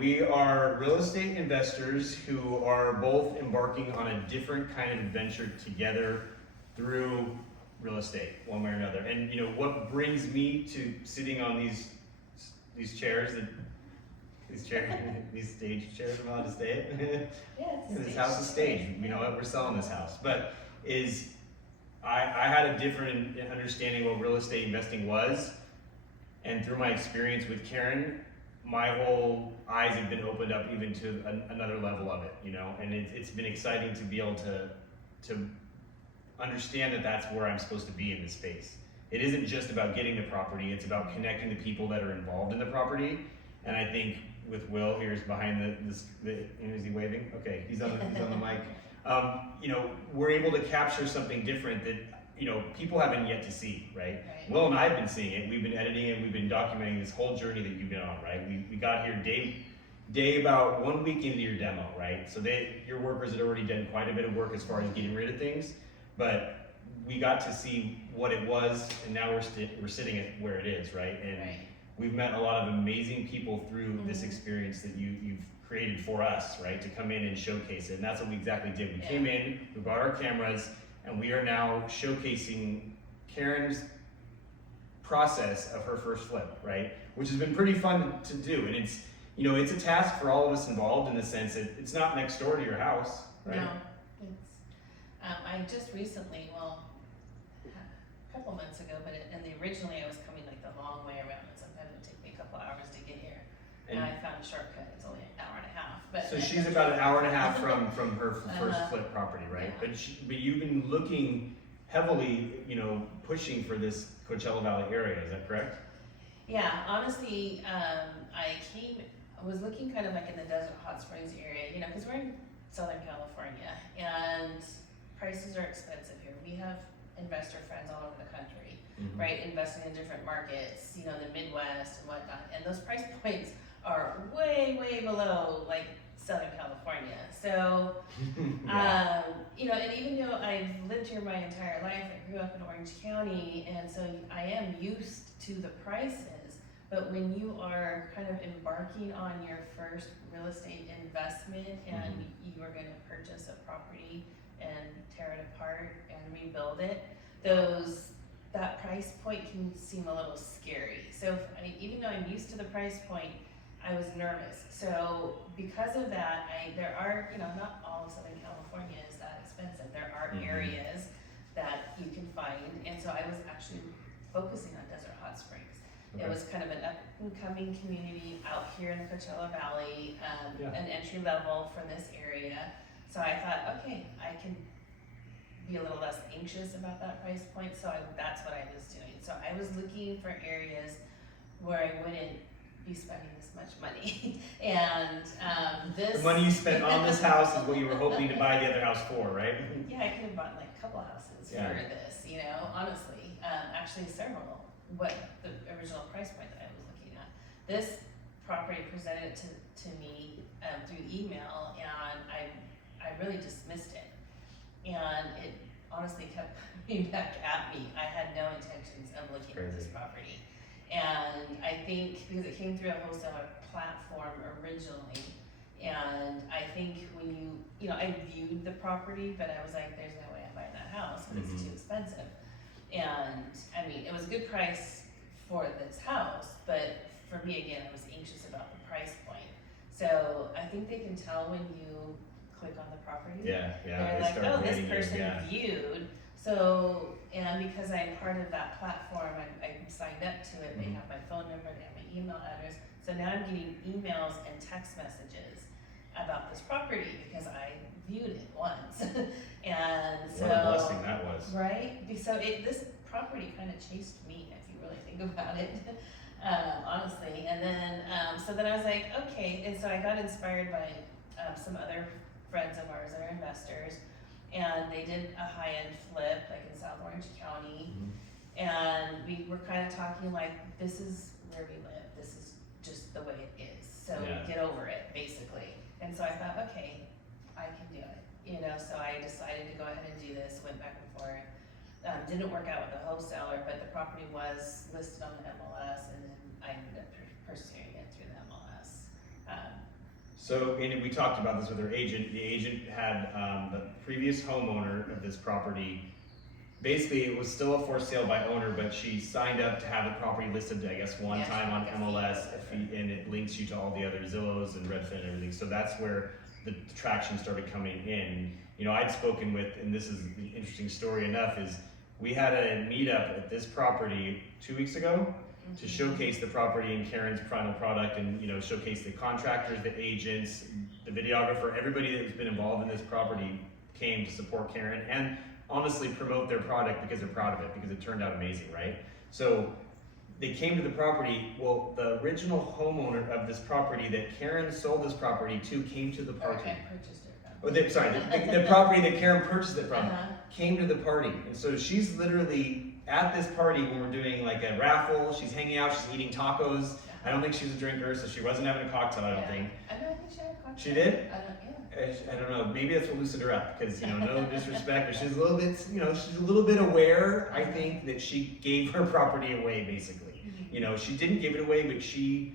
we are real estate investors who are both embarking on a different kind of adventure together through real estate, one way or another. And what brings me to sitting on these chairs, these stage chairs, I'm allowed to say it. Yeah, This house is staged. We know what we're selling this house, but I had a different understanding of what real estate investing was, and through my experience with Karen, my whole eyes have been opened up even to another level of it, and it's been exciting to be able to understand that that's where I'm supposed to be in this space. It isn't just about getting the property, it's about connecting the people that are involved in the property. And I think with Will, here's behind is he waving? Okay, he's on the mic. We're able to capture something different that people haven't yet to see, right? Will and I have been seeing it. We've been editing it. We've been documenting this whole journey that you've been on, right? We got here day about 1 week into your demo, right? So your workers had already done quite a bit of work as far as getting rid of things, but we got to see what it was, and now we're sitting at where it is, right? And we've met a lot of amazing people through this experience that you've created for us, right? To come in and showcase it, and that's what we exactly did. We came in, we brought our cameras, and we are now showcasing Karen's process of her first flip, right? Which has been pretty fun to do, and it's a task for all of us involved in the sense that it's not next door to your house, right? No, it's. I just recently, a couple months ago, originally I was coming like the long way around, and sometimes it would take me a couple hours to get here. And I found a shortcut. It's only an hour and a half. But so she's about an hour and a half from her first flip property, right? Yeah. But you've been looking heavily, pushing for this Coachella Valley area. Is that correct? Yeah, honestly, I was looking kind of like in the Desert Hot Springs area, because we're in Southern California and prices are expensive here. We have investor friends all over the country, right? Investing in different markets, the Midwest and whatnot. And those price points are way, way below like Southern California. So, and even though I've lived here my entire life, I grew up in Orange County, and so I am used to the prices. But when you are kind of embarking on your first real estate investment and you are going to purchase a property and tear it apart and rebuild it, that price point can seem a little scary. So even though I'm used to the price point, I was nervous. So because of that, there are, not all of Southern California is that expensive. There are areas that you can find, and so I was actually focusing on Desert Hot Springs. Okay. It was kind of an up-and-coming community out here in the Coachella Valley, an entry level for this area. So I thought, okay, I can be a little less anxious about that price point. So that's what I was doing. So I was looking for areas where I wouldn't be spending this much money. And the money you spent on this house is what you were hoping to buy the other house for, right? Yeah, I could have bought like a couple houses for this, honestly, actually several. What the original price point that I was looking at. This property presented to me through email, and I really dismissed it. And it honestly kept coming back at me. I had no intentions of looking at this property. And I think because it came through a wholesaler platform originally, and I think when I viewed the property, but I was like, there's no way I'm buying that house, it's too expensive. And I mean, it was a good price for this house, but for me, again, I was anxious about the price point. So I think they can tell when you click on the property. Yeah. They're like, oh, this person viewed. So, and because I'm part of that platform, I signed up to it. They have my phone number, they have my email address. So now I'm getting emails and text messages about this property because I viewed it once. And so, what a blessing that was. Right? So this property kind of chased me, if you really think about it, honestly. And then, so then I was like, okay. And so I got inspired by some other friends of ours that are investors, and they did a high-end flip, like in South Orange County. And we were kind of talking like, this is where we live. This is just the way it is. So get over it, basically. And so I thought, okay, I can do it. So I decided to go ahead and do this, went back and forth. Didn't work out with the wholesaler, but the property was listed on the MLS, and then I ended up pursuing it through the MLS. So, and we talked about this with her agent. The agent had the previous homeowner of this property. Basically, it was still a for sale by owner, but she signed up to have the property listed, I guess, one time on MLS, and it links you to all the other Zillows and Redfin and everything. So that's where the traction started coming in. You know, I'd spoken with, and this is the interesting story enough, is we had a meetup at this property 2 weeks ago to showcase the property and Karen's final product, and, you know, showcase the contractors, the agents, the videographer, everybody that has been involved in this property came to support Karen and honestly promote their product because they're proud of it, because it turned out amazing, right? So they came to the property. Well, the original homeowner of this property that Karen sold this property to came to the party. Okay, purchased it. Oh, the property that Karen purchased it from came to the party. And so she's literally at this party when we're doing like a raffle. She's hanging out, she's eating tacos. I don't think she was a drinker, so she wasn't having a cocktail, I don't think. I think she had a cocktail. She did? Yeah. I don't know, maybe that's what loosened her up, because, you know, no disrespect, but she's a little bit, you know, she's a little bit aware, I think, that she gave her property away, basically. You know, she didn't give it away, but you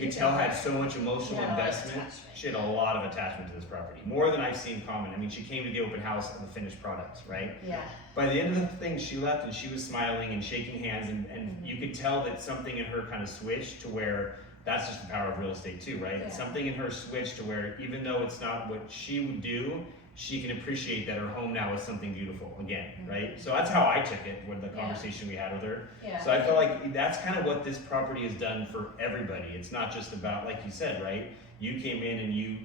could tell had so much emotional investment. She had a lot of attachment to this property, more than I've seen common. I mean, she came to the open house of the finished products, right? Yeah. By the end of the thing, she left and she was smiling and shaking hands, and you could tell that something in her kind of switched to where that's just the power of real estate too, right? Yeah. Something in her switched to where even though it's not what she would do, she can appreciate that her home now is something beautiful again, right? So that's how I took it with the conversation we had with her. Yeah. So I felt like that's kind of what this property has done for everybody. It's not just about, like you said, right? You came in and you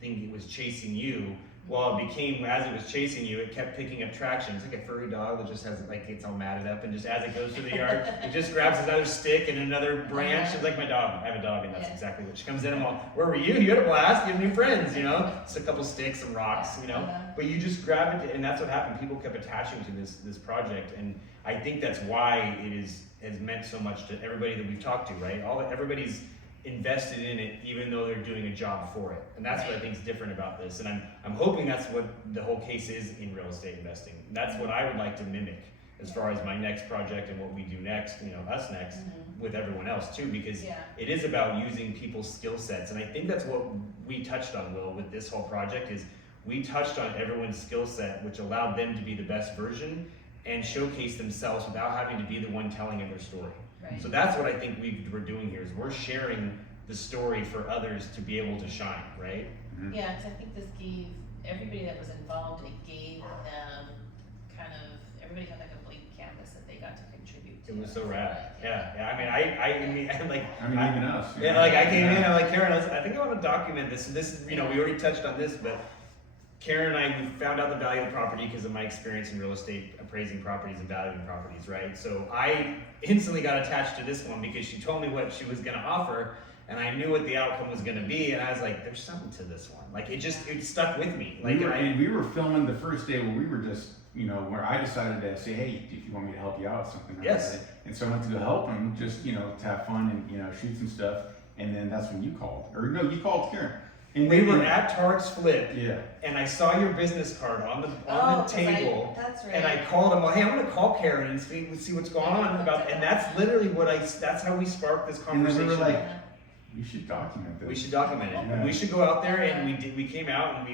think it was chasing you. Well, it became, as it was chasing you, it kept picking up traction. It's like a furry dog that just has, like, gets all matted up, and just as it goes through the yard, it just grabs another stick and another branch. It's like my dog. I have a dog, and that's exactly what she comes in. I'm all, where were you? You had a blast. You have new friends, you know? It's a couple sticks, some rocks, you know? But you just grab it, and that's what happened. People kept attaching to this project, and I think that's why it has meant so much to everybody that we've talked to, right? Everybody's invested in it, even though they're doing a job for it, and that's what I think is different about this. And I'm hoping that's what the whole case is in real estate investing. That's what I would like to mimic as far as my next project and what we do next, you know, us next with everyone else too, because it is about using people's skill sets. And I think that's what we touched on, Will, with this whole project, is we touched on everyone's skill set, which allowed them to be the best version and showcase themselves without having to be the one telling their story. Right. So that's what I think we're doing here, is we're sharing the story for others to be able to shine, right? Yeah, because I think this gave everybody that was involved, it gave them kind of, everybody had like a blank canvas that they got to contribute to. It was so rad. Yeah. I mean, even us. Yeah, like I came in, I'm like, Karen, I think I want to document this. And this is, you know, we already touched on this, but Karen and I, we found out the value of the property because of my experience in real estate, appraising properties and valuing properties, right? So I instantly got attached to this one because she told me what she was going to offer, and I knew what the outcome was going to be, and I was like, there's something to this one. Like, it stuck with me. Like, we were filming the first day where we were just, you know, where I decided to say, hey, if you want me to help you out with something. Yes. And so I went to go help him, just, you know, to have fun and, you know, shoot some stuff. And then that's when you called. Or no, you called Karen. And we were at Targ's Flip, yeah, and I saw your business card on the table, that's right. and I called him. Well, hey, I'm going to call Karen and see what's going on about. And that's literally that's how we sparked this conversation. And then we were like, we should document this. We should document it. Yeah. We should go out there, and we came out, and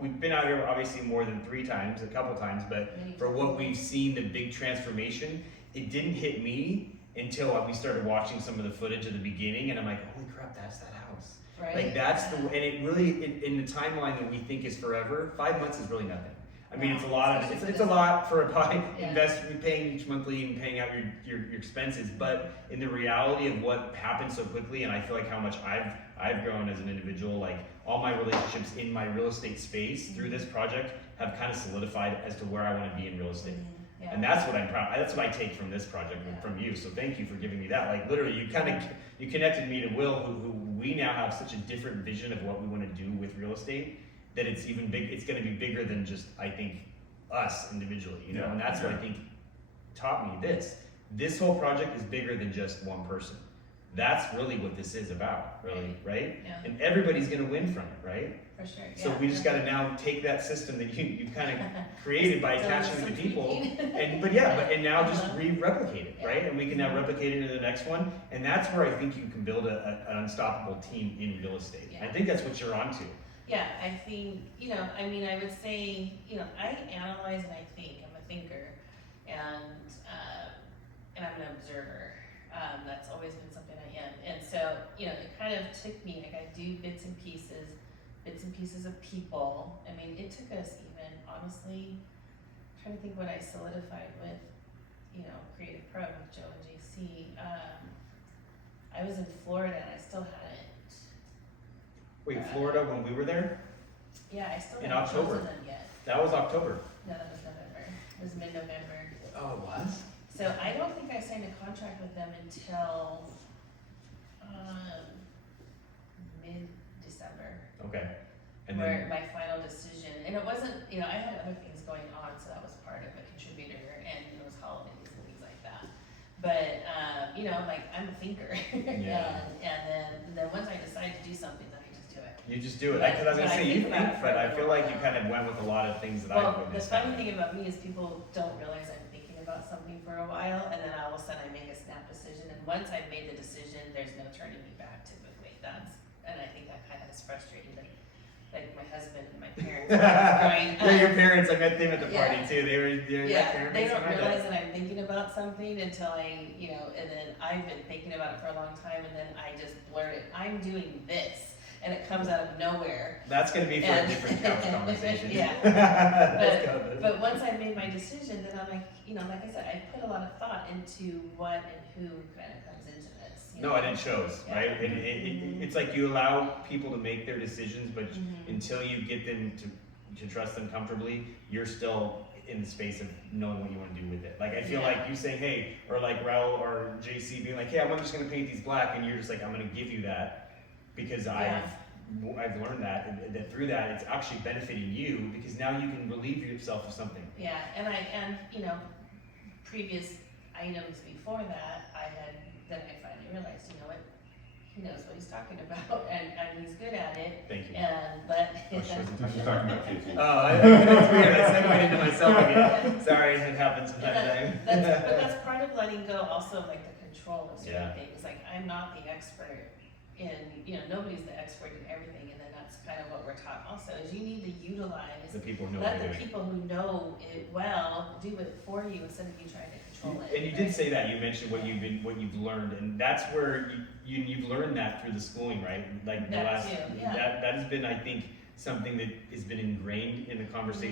we've been out here obviously more than 3 times, a couple times, but for what we've seen, the big transformation, it didn't hit me until we started watching some of the footage at the beginning, and I'm like, holy crap, that's that house. Right. Like that's and it really, in the timeline that we think is forever, 5 months is really nothing. I mean, it's a lot it's a lot for a investment, paying each monthly and paying out your expenses. But in the reality of what happens so quickly, and I feel like how much I've grown as an individual, like all my relationships in my real estate space through this project have kind of solidified as to where I want to be in real estate. Yeah. And that's what I'm proud. That's what I take from this project from you. So thank you for giving me that. Like literally, you connected me to Will, who we now have such a different vision of what we want to do with real estate, that it's even big. It's going to be bigger than just, I think, us individually, you know. And that's what I think taught me this. This whole project is bigger than just one person. That's really what this is about, really, right? Yeah. And everybody's gonna win from it, right? For sure, So yeah. we just gotta now take that system that you kind of created by Still attaching some with the people, tweaking. and now just Uh-huh. replicate it, right? Yeah. And we can now replicate it into the next one, and that's where I think you can build an unstoppable team in real estate. Yeah. I think that's what you're onto. Yeah, I think, I mean, I would say, I analyze and I think, I'm a thinker, and I'm an observer. That's always been something I am. And so, it kind of took me, like I do bits and pieces of people. I mean, it took us even, honestly, trying to think what I solidified with, Creative Pro with Joe and JC. I was in Florida and I still hadn't. Wait, Florida when we were there? Yeah, I still In haven't October. chosen them yet. That was October. No, that was November. It was mid-November. Oh, it was? So I don't think I signed a contract with them until mid-December, Okay. And where then, my final decision, and it wasn't, I had other things going on, so that was part of a contributor, and it was holidays and things like that. But, like, I'm a thinker. Yeah. and then once I decide to do something, then I just do it. you just do it. But- Because I was but gonna I say you think about think, it but for I a feel little like you while. kind of went with a lot of things that I've Well, the witnessed. funny happen. thing about me is people don't realize I'm thinking about something for a while, and then all of a sudden I make a snap decision, and once I've made the decision, there's no turning me back typically. And I think that kind of is frustrating, like my husband and my parents. when I was growing Yeah, your up, parents, I met them at the party Yeah. too. They're yeah, parents they don't behind realize it. that I'm thinking about something until and then I've been thinking about it for a long time, and then I just blurt it, I'm doing this, and it comes out of nowhere. That's gonna be for a And- different couch conversation. Yeah. Let's go with it. But once I made my decision, then I'm like, like I said, I put a lot of thought into what and who kind of comes into this. No, and it shows, Yeah. right? And it's like you allow people to make their decisions, but Mhm. until you get them to trust them comfortably, you're still in the space of knowing what you want to do with it. Like I feel Yeah. like you saying, hey, or like Raul or JC being like, hey, I'm just gonna paint these black, and you're just like, I'm gonna give you that because Yeah. I've learned that, and that through that it's actually benefiting you because now you can relieve yourself of something. Yeah, and previous items before that, then I finally realized, what, he knows what he's talking about, and he's good at it, Thank you. but. She's talking about you too. Oh, that's weird. I segued into myself again. Sorry, it happens from time to time. But that's part of letting go also, like the control of certain Yeah. things, like I'm not the expert in, nobody's the expert in everything, and then that's kind of what we're taught also, is you need to utilize, The people know what let they're the doing. people who know it well do it for you instead of you trying to control it. And you did say that, you mentioned what you've learned, and that's where you've learned that through the schooling, right? Like the That last, too, yeah. that has been, I think, something that has been ingrained in the conversation